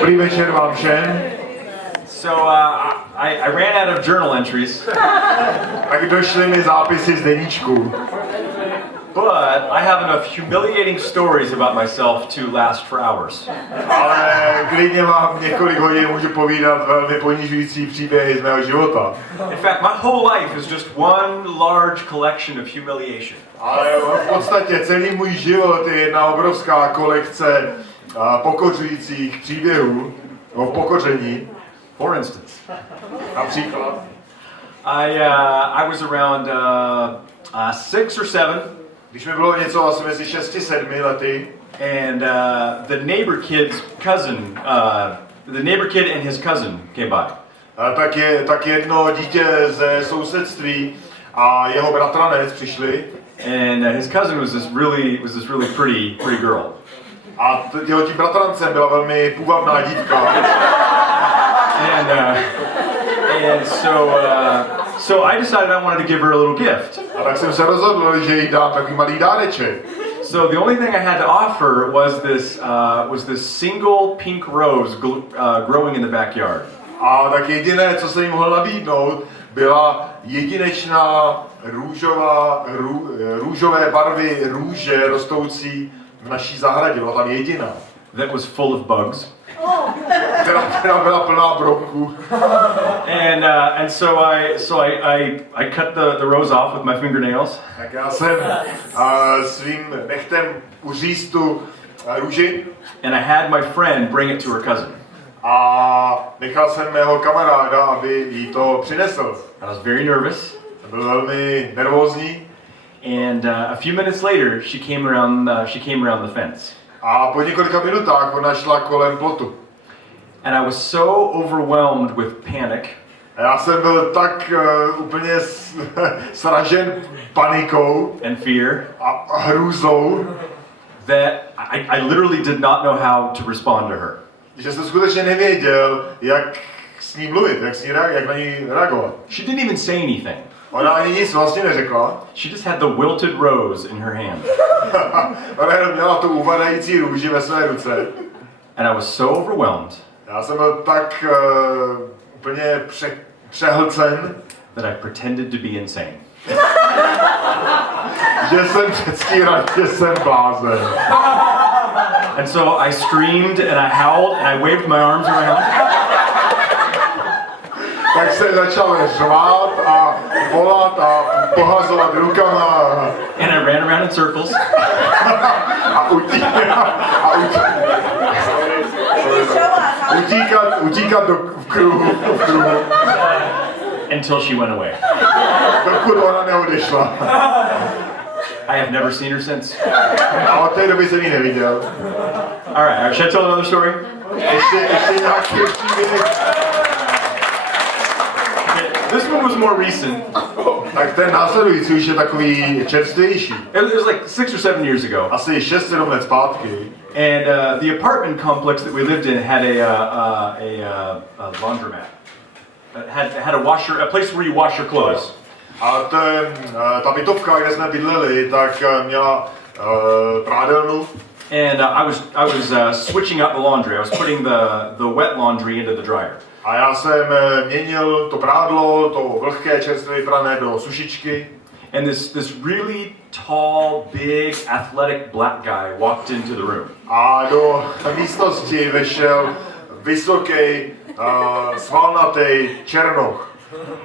Dobrý večer vám všem. So I ran out of journal entries, Tak došly mi zápisy z deníčku. but I have enough humiliating stories about myself to last for hours. Ale klidně vám několik hodin můžu povídat velmi ponižující příběhy z mého života. In fact, my whole life is just one large collection of humiliation. Ale v podstatě celý můj život je jedna obrovská kolekce pokořujících příběhů o pokoření. For instance, Například. I was around 6 or 7, Když mi bylo něco asi mezi 6 a 7 lety, and the neighbor kid and his cousin came by. tak jedno dítě ze sousedství a jeho bratranec přišli. And his cousin was this really pretty girl. A tím bratrancem byla velmi půvabná dívka. And so I decided I wanted to give her a little gift. A tak jsem se rozhodl, že jí dám takový malý dáreček. So the only thing I had to offer was this single pink rose growing in the backyard. A tak jediné, co jsem jí mohl nabídnout, byla jedinečná růžové barvy růže rostoucí v naší zahradě. Byla tam jediná. That was full of bugs. Která byla plná brouků. And so I cut the rose off with my fingernails. Tak já jsem svým nechtem uřízl tu růži. And I had my friend bring it to her cousin. A nechal jsem mého kamaráda, aby jí to přinesl. I was very nervous. Byl velmi nervózní. And a few minutes later, she came around the fence. A po několika minutách ona šla kolem plotu. And I was so overwhelmed with panic. A já jsem byl tak úplně sražen panikou And fear. a hrůzou, That I literally did not know how to respond to her. že jsem skutečně nevěděl, jak s ní mluvit, jak na ní reagovat. She didn't even say anything. Ona ani nic vlastně neřekla. She just had the wilted rose in her hand. Ona jenom měla tu uvadající růži ve své ruce. And I was so overwhelmed Já jsem byl tak úplně přehlcen, that I pretended to be insane. že jsem předstíral, že jsem blázen. And so I screamed and I howled and I waved my arms around. Tak jsem začal řvát a volat a pohazovat rukama. And I ran around in circles. A utíkat v kruhu. Until she went away. Dokud ona neodešla. I have never seen her since. A od té doby jsem ji neviděl. All right, should I tell another story? Ještě nějaký příběh. This one was more recent. Tak ten následující už je takový čerstvější. It was like 6 or 7 years ago. Asi 6-7 let zpátky. And the apartment complex that we lived in had a laundromat. Had a place where you wash your clothes. A ta bytovka, kde jsme bydleli, tak měla prádelnu. And I was switching out the laundry. I was putting the wet laundry into the dryer. A já jsem měnil to prádlo, to vlhké čerstvě prané do sušičky. And this really tall, big, athletic black guy walked into the room. A do místnosti vešel vysoký, svalnatý černoch.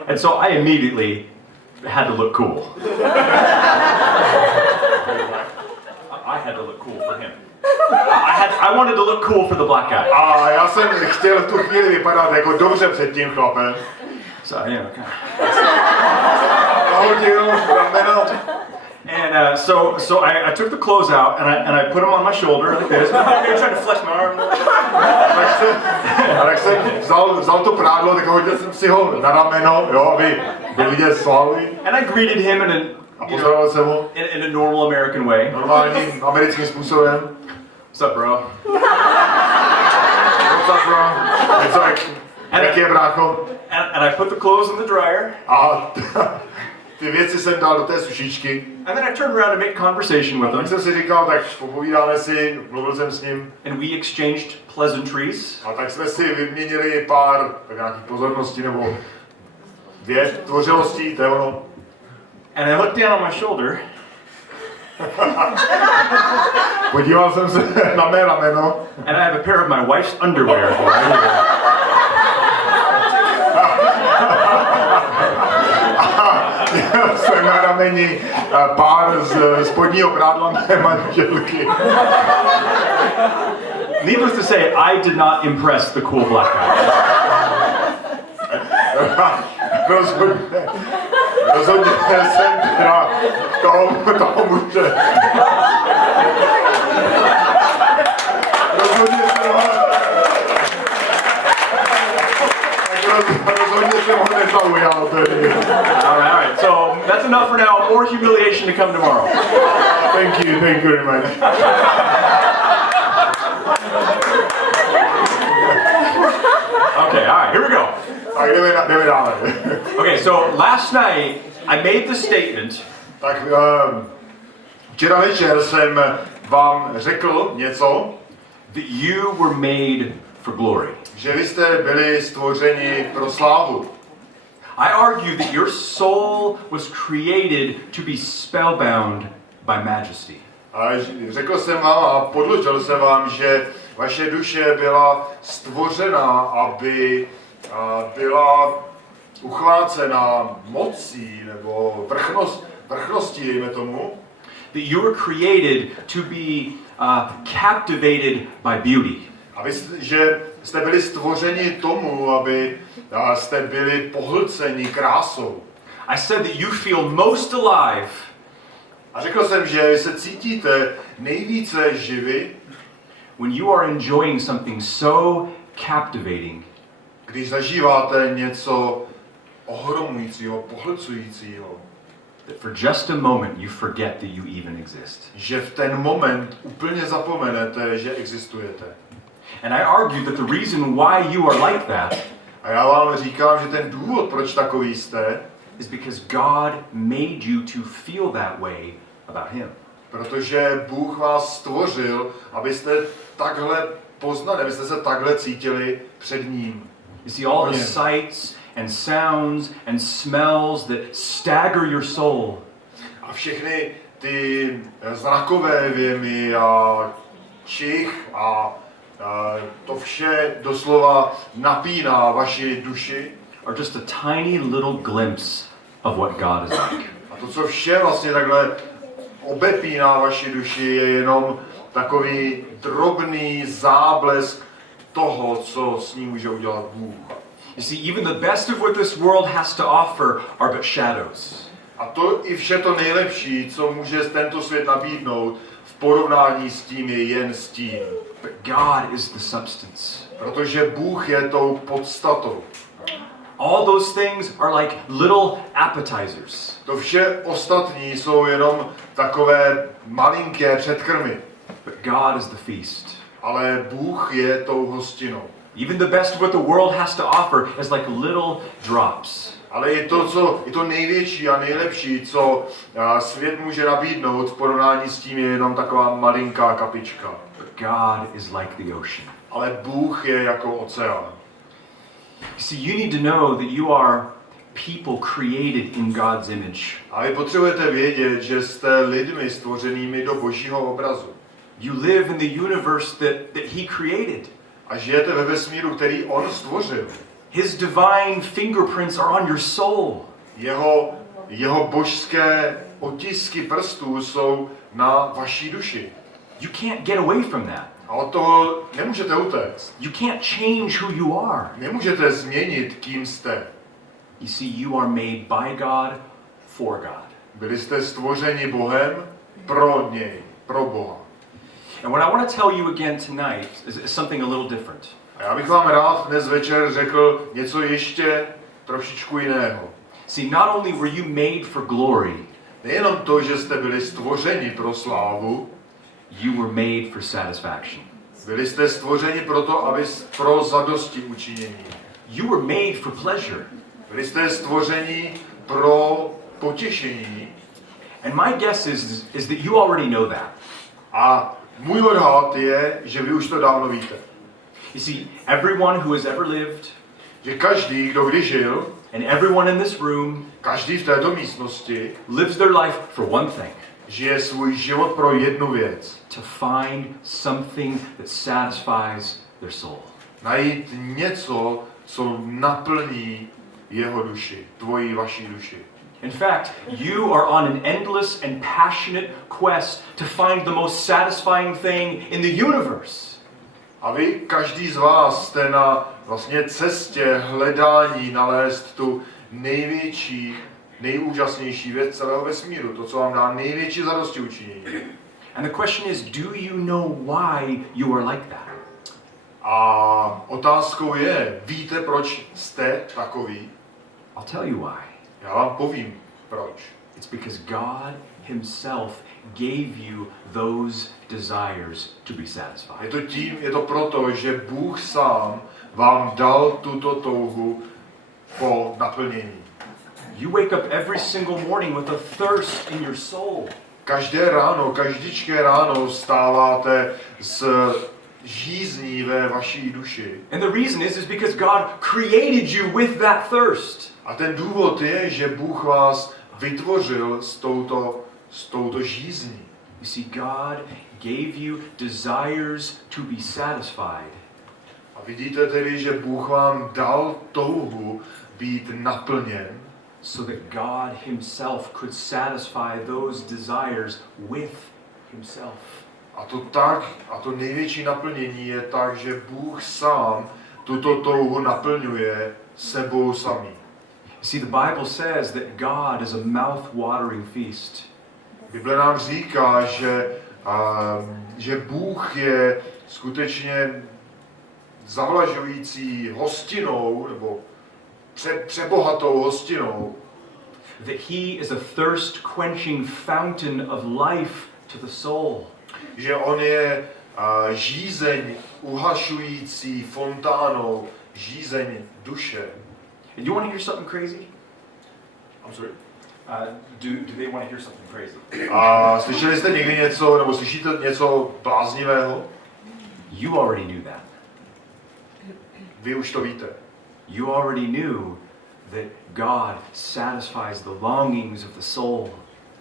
And so I immediately had to look cool. I had to look cool for him. I wanted to look cool for the black guy. A já jsem chtěl v tu chvíli vypadat jako dobře před tím chlapem. So yeah, okay. Nahodil rameno. And so I took the clothes out and I put them on my shoulder like this. I'm trying to flex my arm. Tak jsem vzal to prádlo, tak hodil jsem si ho na rameno, jo, aby byl vidět svaly. And I greeted him in a normal American way. Normálním americkým způsobem. What's up, bro? What's up, bro? Něco jak je, brácho? And I put the clothes in the dryer. A ty věci jsem dal do té sušičky. And then I turned around to make conversation with Tak him. jsem si říkal, tak popovídáme si, mluvil jsem s ním. And we exchanged pleasantries. A tak jsme si vyměnili pár tak nějakých pozorností nebo věd, tvořilostí, to je ono. And I looked down on my shoulder. Podíval jsem se na mé rameno. And I have a pair of my wife's underwear. Měl jsem na rameni pár z spodního prádla mé manželky. Needless to say, I did not impress the cool black guy. Rozhodně jsem teda toho muže. Rozhodně jsem ho nezaujal. All right. So that's enough for now. More humiliation to come tomorrow. Thank you very much. Okay. All right. Here we go. Tak jdeme dále. Okay. So last night I made the statement. Tak včera večer jsem vám řekl něco, That you were made for glory. že vy jste byli stvořeni pro slávu. I argue that your soul was created to be spellbound by majesty. A řekl jsem vám a podložil jsem vám, že vaše duše byla stvořena, aby byla uchvácena mocí nebo vrchností, dejme tomu. That you were created to be captivated by beauty. Že jste byli stvořeni tomu, aby jste byli pohlceni krásou. I said that you feel most alive A řekl jsem, že se cítíte nejvíce živi, when you are enjoying something so captivating když zažíváte něco ohromujícího, pohlcujícího, that for just a moment you forget that you even exist. že v ten moment úplně zapomenete, že existujete. And I argue that the reason why you are like that A já vám říkám, že ten důvod, proč takový jste, is because God made you to feel that way about Him. protože Bůh vás stvořil, abyste takhle poznali, abyste se takhle cítili před ním. You see all the sights and sounds and smells that stagger your soul. A všechny ty zrakové věmy a čich a to vše doslova napíná vaši duši. Are just a tiny little glimpse of what God is like. A to, co vše vlastně takhle obepíná vaši duši, je jenom takový drobný záblesk toho, co s ním může udělat Bůh. You see, even the best of what this world has to offer are but shadows. A to i vše to nejlepší, co může tento svět nabídnout, v porovnání s tím je jen stín. But God is the substance. Protože Bůh je tou podstatou. All those things are like little appetizers. To vše ostatní jsou jenom takové malinké předkrmy. But God is the feast. Ale Bůh je tou hostinou. Even the best of what the world has to offer is like little drops. Ale i to největší a nejlepší, co svět může nabídnout v porovnání s tím, je jenom taková malinká kapička. But God is like the ocean. Ale Bůh je jako oceán. You see, you need to know that you are people created in God's image. A vy potřebujete vědět, že jste lidmi stvořenými do Božího obrazu. You live in the universe that He created. A žijete ve vesmíru, který On stvořil. His divine fingerprints are on your soul. Jeho božské otisky prstů jsou na vaší duši. You can't get away from that. A od toho nemůžete utéct. You can't change who you are. Nemůžete změnit, kým jste. You see, you are made by God for God. Byli jste stvořeni Bohem pro něj, pro Boha. And what I want to tell you again tonight is something a little different. A já bych vám rád dnes večer řekl něco ještě trošičku jiného. See, not only were you made for glory, Nejenom to, že jste byli stvořeni pro slávu, you were made for satisfaction. byli jste stvořeni pro zadosti učinění. You were made for pleasure. Byli jste stvořeni pro potěšení. And my guess is that you already know that. A můj odhad je, že vy už to dávno víte. You see, everyone who has ever lived, Že každý, kdo kdy žil, and everyone in this room každý v této místnosti lives their life for one thing. žije svůj život pro jednu věc. To find something that satisfies their soul. Najít něco, co naplní jeho duši, vaší duši. In fact, you are on an endless and passionate quest to find the most satisfying thing in the universe. A vy, každý z vás, jste na vlastně cestě hledání nalézt tu největší, nejúžasnější věc celého vesmíru, to, co vám dá největší zadostiučinění. And the question is, do you know why you are like that? A otázkou je, víte, proč jste takový? I'll tell you why. Já vám povím, proč. It's because God himself gave you those desires to be satisfied. Je to proto, že Bůh sám vám dal tuto touhu po naplnění. You wake up every single morning with a thirst in your soul. Každičké ráno vstáváte s žízní ve vaší duši. And the reason is because God created you with that thirst. A ten důvod je, že Bůh vás vytvořil s touto žízní. You see, God gave you desires to be satisfied. A vidíte tedy, že Bůh vám dal touhu být naplněn, so that God himself could satisfy those desires with himself. A to největší naplnění je tak, že Bůh sám tuto touhu naplňuje sebou samý. You see, the Bible says that God is a mouth-watering feast. Bible nám říká, že Bůh je skutečně zavlažující hostinou, nebo přebohatou hostinou. That he is a thirst-quenching fountain of life to the soul. Že on je žízeň uhašující fontánou, žízeň duše. And you want to hear something crazy? I'm sorry. Do they want to hear something crazy? A slyšeli jste někdy něco, nebo slyšíte něco bláznivého? You already knew that. Vy už to víte. You already knew that God satisfies the longings of the soul.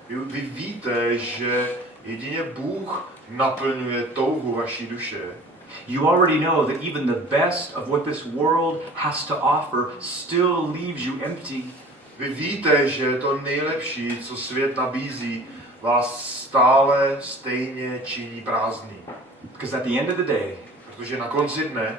Vy víte, že jedině Bůh naplňuje touhu vaší duše. You already know that even the best of what this world has to offer still leaves you empty. Vy víte, že to nejlepší, co svět nabízí, vás stále stejně činí prázdný. Because at the end of the day, Protože na konci dne,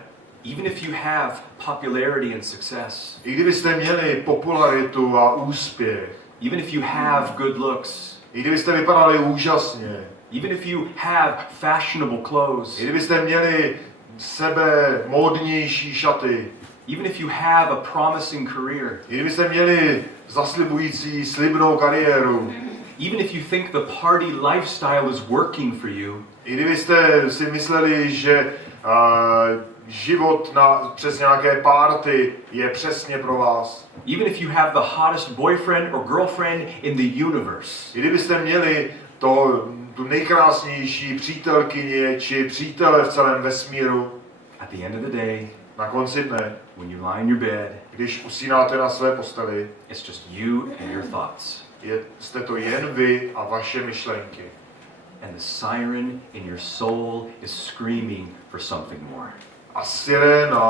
even if you have popularity and success, i kdybyste měli popularitu a úspěch, even if you have good looks, i kdybyste vypadali úžasně, even if you have fashionable clothes, i kdybyste měli sebe módnější šaty, even if you have a promising career, i kdybyste měli zaslibující slibnou kariéru, even if you think the party lifestyle is working for you, i kdybyste si mysleli, že život přes nějaké party je přesně pro vás, even if you have the hottest boyfriend or girlfriend in the universe, i kdybyste měli tu nejkrásnější přítelkyni či přítele v celém vesmíru, at the end of the day, na konci dne, when you lie in your bed, když usínáte na své posteli, it's just you and your thoughts. jste to jen vy a vaše myšlenky. And the siren in your soul is screaming for something more. A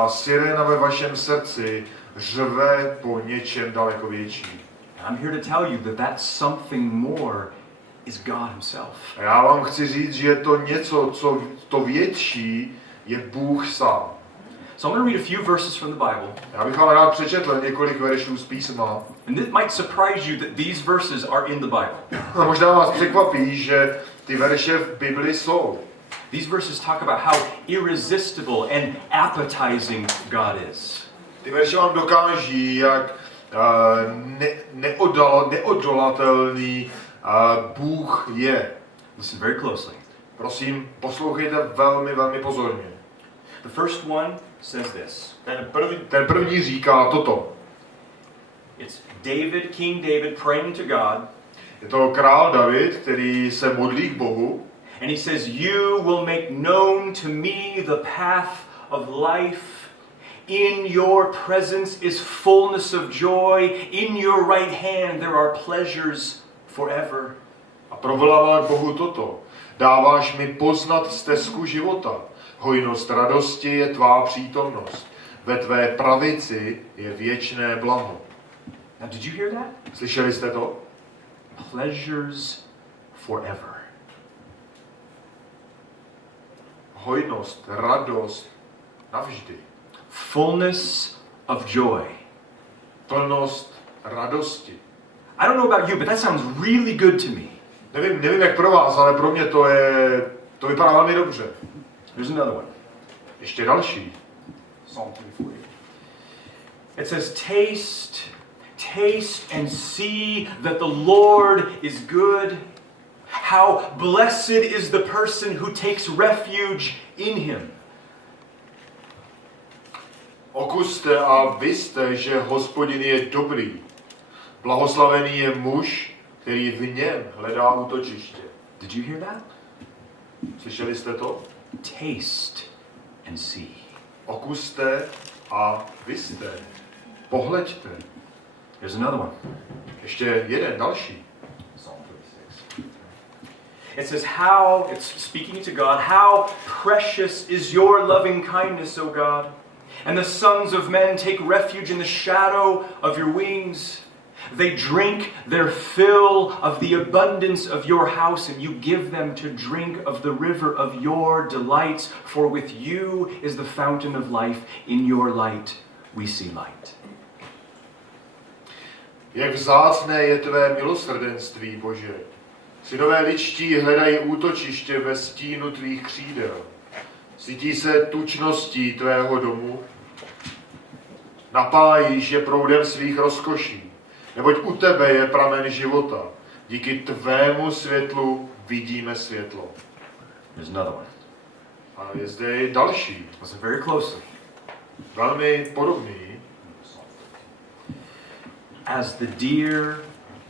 siréna ve vašem srdci řve po něčem daleko větší. And I'm here to tell you that that something more is God himself. A já vám chci říct, že je to něco, co to větší je Bůh sám. So I'm going to read a few verses from the Bible. Já bych vám rád přečetl několik veršů z písma. And it might surprise you that these verses are in the Bible. A možná vás překvapí, že ty verše v Bibli jsou. These verses talk about how irresistible and appetizing God is. Ty verše vám dokáží, jak neodolatelný Bůh je. Listen very closely. Prosím, poslouchejte velmi, velmi pozorně. The first one says this. Ten první říká toto. It's David, King David, praying to God. Je to král David, který se modlí k Bohu. And he says, "You will make known to me the path of life. In your presence is fullness of joy. In your right hand there are pleasures forever." A provolával k Bohu toto. Dáváš mi poznat stezku života. Hojnost radosti je tvá přítomnost. Ve tvé pravici je věčné blaho. Now, did you hear that? Slyšeli jste to? Pleasures forever. Hojnost, radost navždy. Fullness of joy. Plnost radosti. I don't know about you, but that sounds really good to me. Nevím jak pro vás, ale pro mě to vypadá velmi dobře. There's another one. Ještě další. Psalm 3:40. It says, taste and see that the Lord is good. How blessed is the person who takes refuge in him. Okuste a vyste, že Hospodin je dobrý. Blahoslavený je muž, který v něm hledá útočiště. Did you hear that? Slyšeli jste to? Taste and see. Okuste a vyste. Pohleďte. There's another one. Ještě jeden, další. Psalm 36. It says, it's speaking to God, how precious is your loving kindness, O God. And the sons of men take refuge in the shadow of your wings. They drink their fill of the abundance of your house, and you give them to drink of the river of your delights. For with you is the fountain of life. In your light we see light. Jak vzácné je tvé milosrdenství, Bože. Synové ličtí hledají útočiště ve stínu tvých křídel. Cítí se tučností tvého domu. Napájíš je proudem svých rozkoší. Neboť u tebe je pramen života. Díky tvému světlu vidíme světlo. There's another one. A je zde i další. Listen very closely. Velmi podobný. As the deer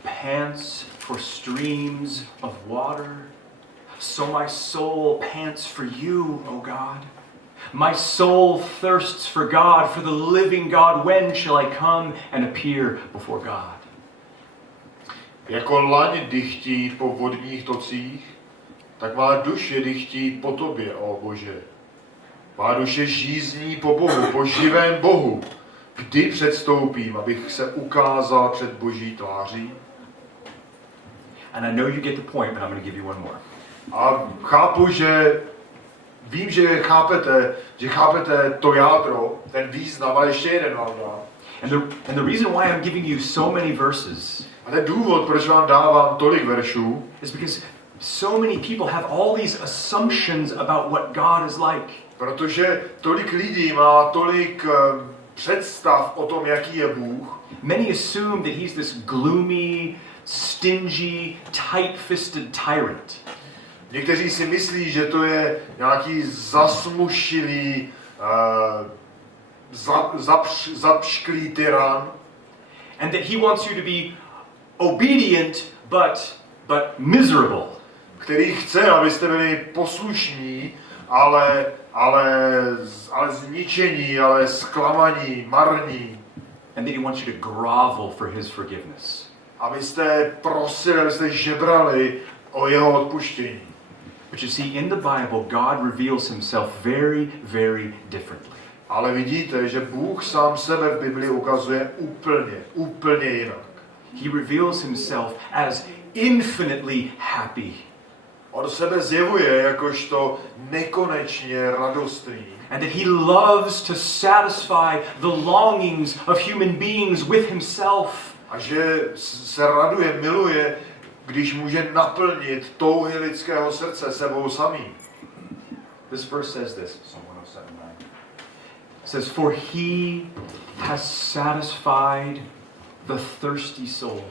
pants for streams of water, so my soul pants for you, O God. My soul thirsts for God, for the living God. When shall I come and appear before God? Jako laň dychtí po vodních tocích, tak má duše dychtí po tobě, ó Bože. Má duše žízní po Bohu, po živém Bohu. Kdy předstoupím, abych se ukázal před Boží tváří? And I know you get the point, but I'm going to give you one more. A vím, že chápete to jádro, ten význam, ale ještě jeden vám dám. And the reason why I'm giving you so many verses A ten důvod, proč vám dávám tolik veršů, is because so many people have all these assumptions about what God is like. protože tolik lidí má tolik představ o tom, jaký je Bůh. Many assume that he's this gloomy, stingy, tight-fisted tyrant. Někteří si myslí, že to je nějaký zasmušilý, zapšklý tyran. And that he wants you to be obedient, but miserable. Který chce, abyste byli poslušní, ale zničení, ale zklamaní, marní. And that he wants you to grovel for his forgiveness. Abyste prosili, abyste žebrali o jeho odpuštění. But you see, in the Bible, God reveals himself very, very differently. Ale vidíte, že Bůh sám sebe v Biblii ukazuje úplně jinak. He reveals himself as infinitely happy. On sebe zjevuje jakožto nekonečně radostný. And that he loves to satisfy the longings of human beings with himself. A že se raduje, miluje, když může naplnit touhy lidského srdce sebou samým. This verse says this, Psalm 107:9. It says, "For he has satisfied the thirsty soul,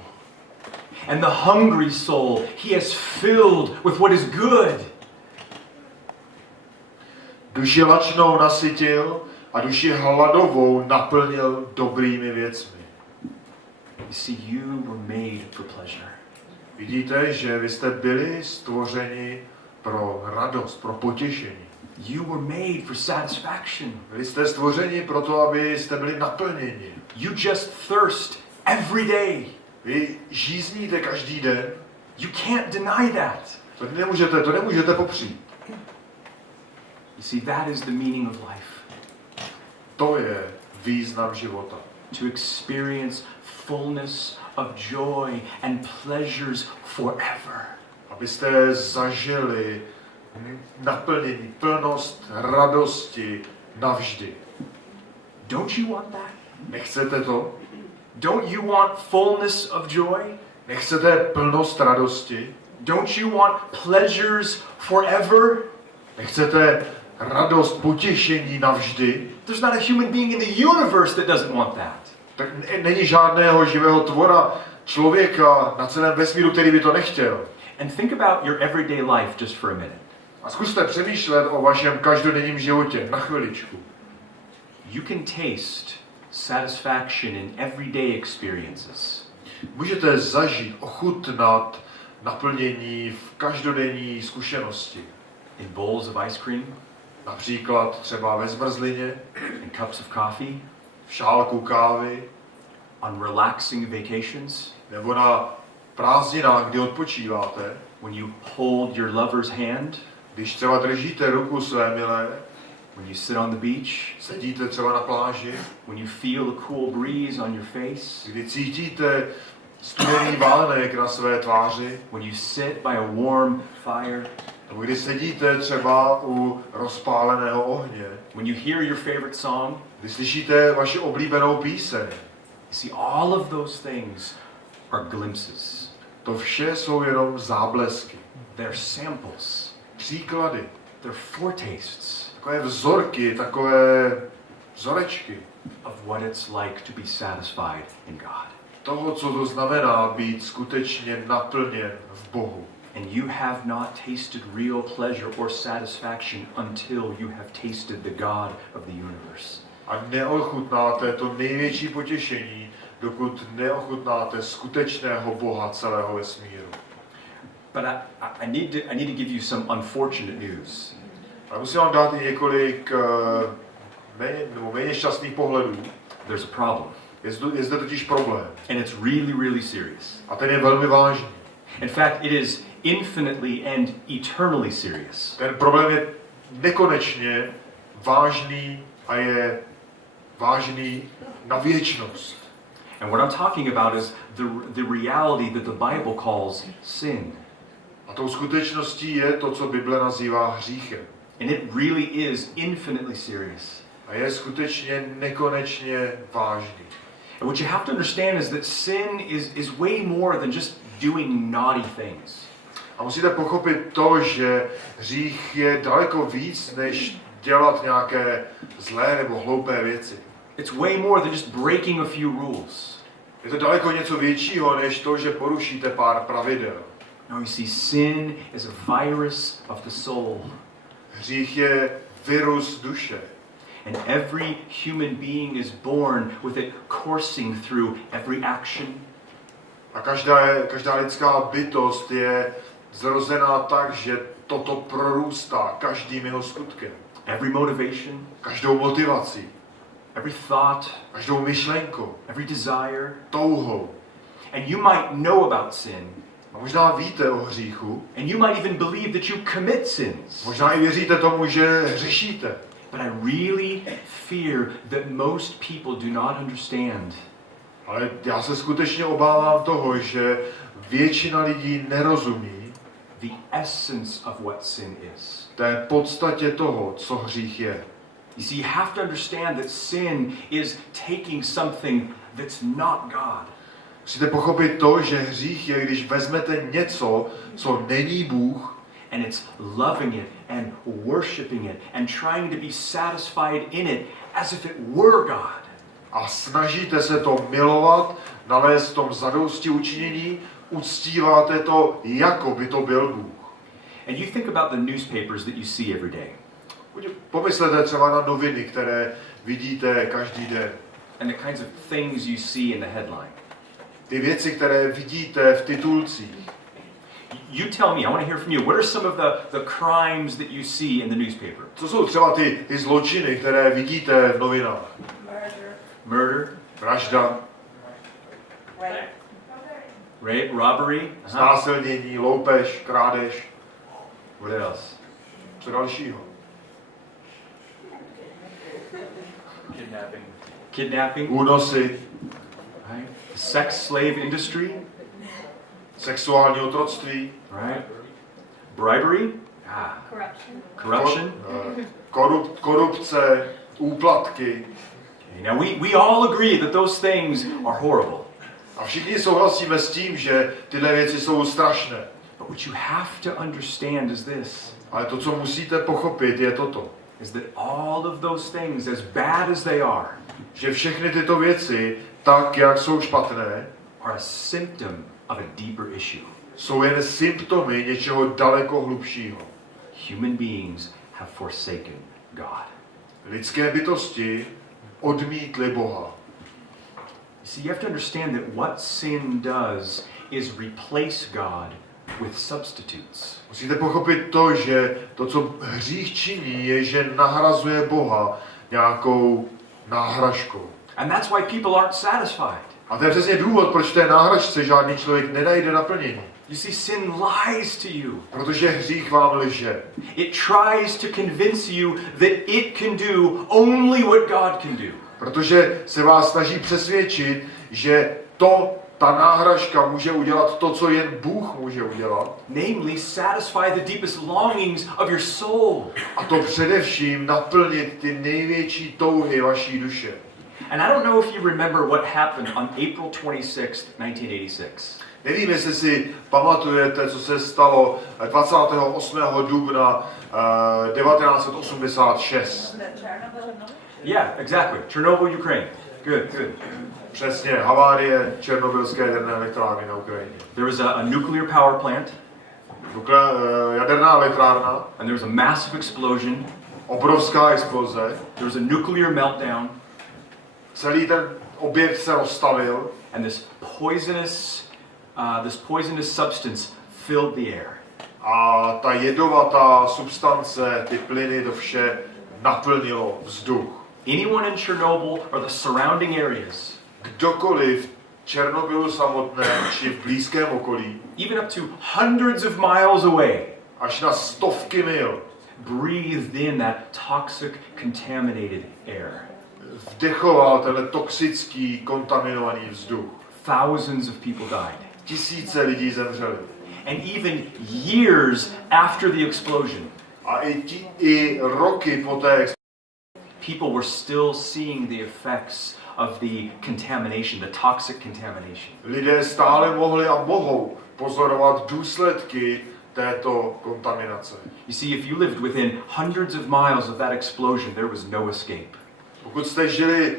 and the hungry soul he has filled with what is good." Duši lačnou nasytil a duši hladovou naplnil dobrými věcmi. You see, you were made for pleasure. Vidíte, že vy jste byli stvořeni pro radost, pro potěšení. You were made for satisfaction. Vy jste stvořeni proto, abyste byli naplněni. You just thirst every day. Vy žízníte každý den. You can't deny that. To nemůžete popřít. You see, that is the meaning of life. To je význam života. To experience fullness of joy and pleasures forever. Abyste zažili naplnění, plnost radosti navždy. Don't you want that? Nechcete to? Don't you want fullness of joy? Nechcete plnost radosti? Don't you want pleasures forever? Nechcete radost, potěšení navždy? There's not a human being in the universe that doesn't want that. Tak není žádného živého tvora, člověka na celém vesmíru, který by to nechtěl. And think about your everyday life just for a minute. A zkuste přemýšlet o vašem každodenním životě na chviličku. You can taste satisfaction in everyday experiences. Můžete zažít, ochutnat naplnění v každodenní zkušenosti. In bowls of ice cream, Například třeba ve zmrzlině, in cups of coffee, v šálku kávy, on relaxing vacations, nebo na prázdninách, kdy odpočíváte, when you hold your lover's hand, když třeba držíte ruku své milé, when you sit on the beach, sedíte třeba na pláži, when you feel the cool breeze on your face, kdy cítíte studený vánek na své tváři, when you sit by a warm fire, nebo když sedíte třeba u rozpáleného ohně, when you hear your favorite song. když slyšíte vaši oblíbenou píseň. You see, all of those things are glimpses. To vše jsou jenom záblesky, They're samples. příklady, They're foretastes takové vzorky, takové vzorečky of what it's like to be satisfied in God. toho, co to znamená být skutečně naplněn v Bohu. And you have not tasted real pleasure or satisfaction until you have tasted the God of the universe. A neochutnáte to největší potěšení, dokud neochutnáte skutečného Boha celého vesmíru. But I need to give you some unfortunate news. A musím vám dát i několik méně šťastných pohledů. There's a problem. Je zde totiž problém. And it's really, really serious. A ten je velmi vážný. In fact, it is infinitely and eternally serious. Ten problém je nekonečně vážný a je vážný na věčnost. And what I'm talking about is the reality that the Bible calls sin. A tou skutečností je to, co Bible nazývá hříchem. And it really is infinitely serious. A je skutečně nekonečně vážný. And what you have to understand is that sin is way more than just doing naughty things. A musíte pochopit to, že hřích je daleko víc, než dělat nějaké zlé nebo hloupé věci. It's way more than just breaking a few rules. Je to daleko něco většího, než to, že porušíte pár pravidel. No, you see, sin is a virus of the soul. Hřích je virus duše. And every human being is born with it coursing through every action. A každá lidská bytost je zrozená tak, že toto prorůstá každým jeho skutkem. Every motivation, Každou motivací, every thought, každou myšlenkou, every desire. touhou. And you might know about sin. A možná víte o hříchu, And you might even believe that you commit sins. možná i věříte tomu, že hřešíte. But I really fear that most people do not understand Ale já se skutečně obávám toho, že většina lidí nerozumí the essence of what sin is. té podstatě toho, co hřích je. You see, you have to understand that sin is taking something that's not God. Musíte pochopit to, že hřích je, když vezmete něco, co není Bůh, and it's loving it and worshiping it and trying to be satisfied in it as if it were God. a snažíte se to milovat, nalézt v tom zadosti učinění, uctíváte to, jako by to byl Bůh. And you think about the newspapers that you see every day. Pomyslete třeba na noviny, které vidíte každý den. And the kinds of things you see in the headline. ty věci, které vidíte v titulcích. You tell me, I want to hear from you. What are some of the crimes that you see in the newspaper? Co jsou třeba ty zločiny, které vidíte v novinách? Murder, Vražda, rape, robbery, znásilnění, loupež, krádež. What else? Co dalšího? Kidnapping. Únosy, Right? The sex slave industry. sexuální otroctví, Right? Bribery. Corruption. Korupce, úplatky. Okay, now we all agree that those things are horrible. A všichni souhlasíme s tím, že tyhle věci jsou strašné. But what you have to understand is this. Ale to, co musíte pochopit, je toto. Is that all of those things, as bad as they are Že všechny tyto věci, tak jak jsou špatné, a symptom of a deeper issue. jsou jen symptomy něčeho daleko hlubšího. Human beings have forsaken God. Lidské bytosti odmítly Boha. You see, you have to understand that what sin does is replace God with substitutes. Musíte pochopit to, že to, co hřích činí, je, že nahrazuje Boha nějakou náhražkou. And that's why people aren't satisfied. A to je přesně důvod, proč v té náhražce žádný člověk nenajde naplnění. You see, sin lies to you. Protože hřích vám lže. It tries to convince you that it can do only what God can do. Protože se vás snaží přesvědčit, že ta náhražka může udělat to, co jen Bůh může udělat. Namely, satisfy the deepest longings of your soul. A to především naplnit ty největší touhy vaší duše. And I don't know if you remember what happened on April 26th, 1986. Nevím, jestli si pamatujete, co se stalo 28. dubna 1986. Yeah, exactly. Chernobyl, Ukraine. Good. Přesně, havárie černobylské jaderné elektrárny na Ukrajině. There was a nuclear power plant, Jaderná elektrárna, and there was a massive explosion. obrovská exploze, There was a nuclear meltdown, celý ten objekt se rozstavil and this poisonous substance filled the air. a ta jedovatá substance, ty plyny, to vše naplnilo vzduch. Anyone in Chernobyl or the surrounding areas, Kdokoliv v Černobylu samotném či v blízkém okolí, even up to hundreds of miles away, až na stovky mil, breathed in that toxic, contaminated air. vdechoval tenhle toxický, kontaminovaný vzduch. Thousands of people died. Tisíce lidí zemřeli. And even years after the explosion, A i roky po té people were still seeing the effects of the contamination, the toxic contamination. lidé stále mohli a mohou pozorovat důsledky této kontaminace. You see, if you lived within hundreds of miles of that explosion, there was no escape. Pokud jste žili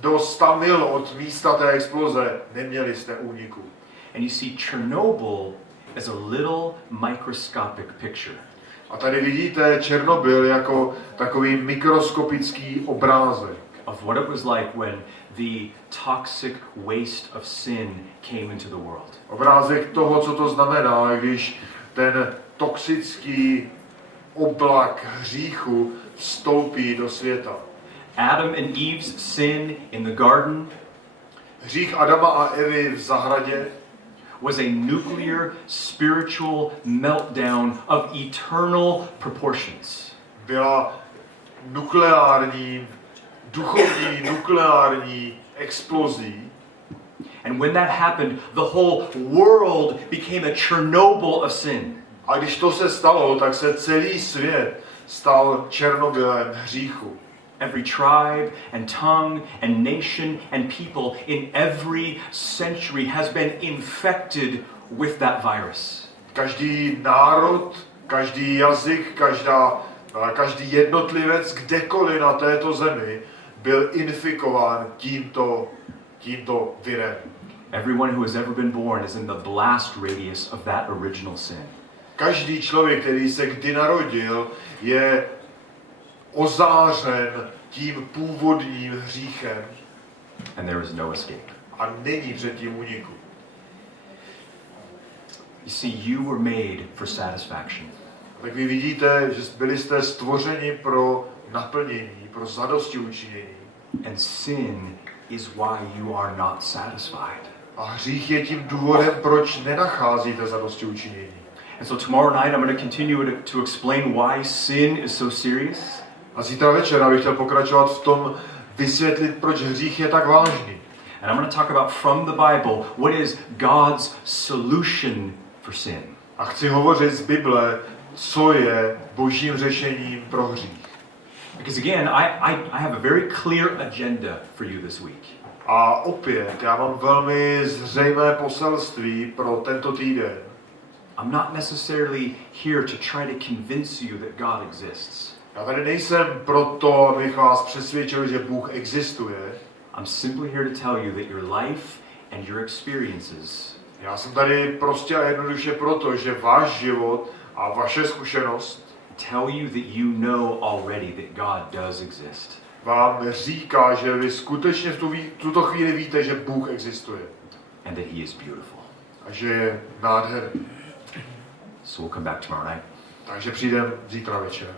do 100 mil od místa té exploze, neměli jste úniku. And you see, Chernobyl is a little microscopic picture A tady vidíte Černobyl jako takový mikroskopický obrázek. of what it was like when the toxic waste of sin came into the world. Obrázek toho, co to znamená, když ten toxický oblak hříchu vstoupí do světa. Adam and Eve's sin in the garden Hřích Adama a Evy v zahradě was a nuclear spiritual meltdown of eternal proportions. byla duchovní nukleární explozí. And when that happened, the whole world became a Chernobyl of sin. A když to se stalo, tak se celý svět stal Černobylem hříchu. Every tribe and tongue and nation and people in every century has been infected with that virus. Každý národ, každý jazyk, každý jednotlivec kdekoliv na této zemi byl infikován tímto virem. Everyone who has ever been born is in the blast radius of that original sin. Každý člověk, který se kdy narodil, je ozářen tím původním hříchem And there is no escape. a není před tím úniku. You see, you were made for satisfaction. Tak vy vidíte, že byli jste stvořeni pro naplnění, pro zadostiučinění. And sin is why you are not satisfied. A hřích je tím důvodem, proč nenacházíte zadostiučinění. And so tomorrow night I'm going to continue to explain why sin is so serious. A zítra večer bych chtěl pokračovat v tom vysvětlit, proč hřích je tak vážný. And I'm going to talk about from the Bible what is God's solution for sin. A chci hovořit z Bible, co je božím řešením pro hřích. Because again, I have a very clear agenda for you this week. A opět, já mám velmi zřejmé poselství pro tento týden. I'm not necessarily here to try to convince you that God exists. Já tady nejsem proto, abych vás přesvědčil, že Bůh existuje. I'm simply here to tell you that your life and your experiences Já jsem tady prostě a jednoduše proto, že váš život a vaše zkušenost tell you that you know already that God does exist. vám říká, že vy skutečně v tuto chvíli víte, že Bůh existuje. And that he is beautiful. A že je nádherný. So we'll come back tomorrow night. Takže přijdem zítra večer.